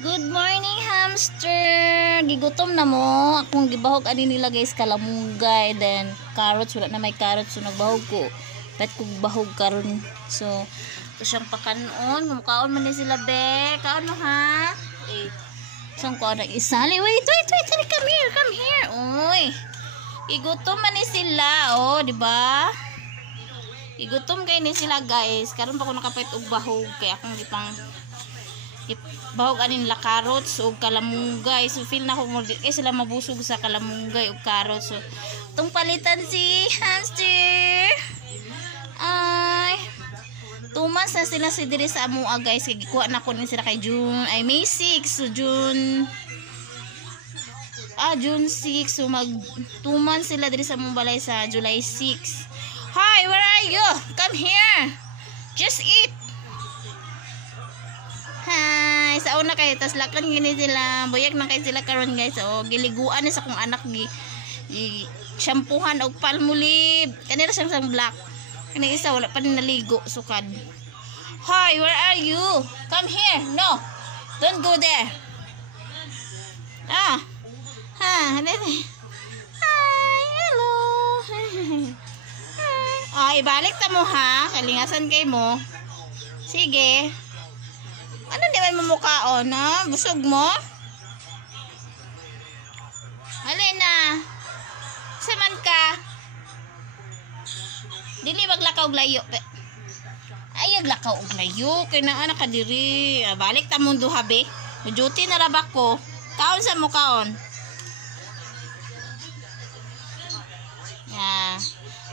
Good morning, hamster. Gigutom na mo. Akong gibahog ani nila guys kalamunggay, then carrots, wala na may carrots so nagbahog ko. Pet ko bahog karon. So ito siyang pakanon. Mumukaon man ni sila be. Kaon mo ha. Eh. Saan ko na isali? Wait. Come here. Oy. Igutom man ni sila, oh, di ba? Igutom kay ni sila guys. Karon pa ko nakapait og bahog kay akong gipang bahog anin la carrots ug kalamunggay. So feel na ko mo sila mabusog sa kalamunggay ug carrots. So tong palitan si hamster. Ay 2 months na sila si diri sa amoa guys. Kay gikuha na ko ni sila kay June ay May 6. So June 6. So mag 2 months sila diri sa among balay sa July 6. Hi, where are you? Come here. Just eat. Hi, sa una kay tas laklan gini sila. Buyag na kay sila karon guys. So giliguan ni sa kong anak gi shampoohan og palmolive. Kanira sang black. Kani isa wala pa ni naligo sukad. Hi, where are you? Come here. No. Don't go there. Ah. Ha, hi, hello. Ay, balik ta mo ha. Kalingasan kay mo. Sige. Ano di man mamukhaon ha? Busog mo? Alina. Saman ka? Dili maglakaw og layo. Ayag lakaw og layo. Kaya na anak ka diri. Balik ta mo duha be. Duty na rabak ko. Kaon sa mukhaon. Yeah.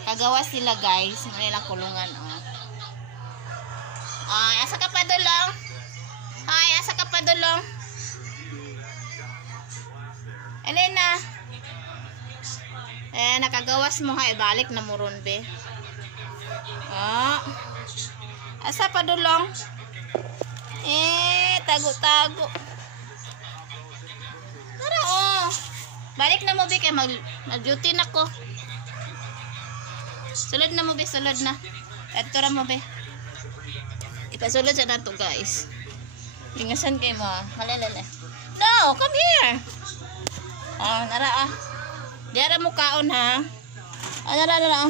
Kagawas sila guys. May lang kulungan oh. Ay, asa ka pa dulong? Ay, asa ka pa dulong? Elena. Nakagawas mo ha, ibalik na mo ron be. Oh. Asa pa dulong? Tago-tago. Tara oh. Balik na mo be kay mag-duty na ko. Sulod na mo be, sulod na. Adto ra mo be. Ipasulod sa nato guys. Lingasan kay mo. Halalala. No, come here. Oh, nara ah. Diara mo kaon ha. Oh, nara.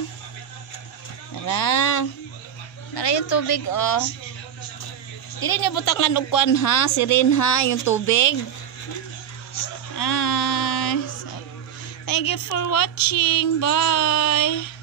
Nara yung tubig oh. Dili niyo butangan og kuan ha, sirin ha yung tubig. Ay. So, thank you for watching. Bye.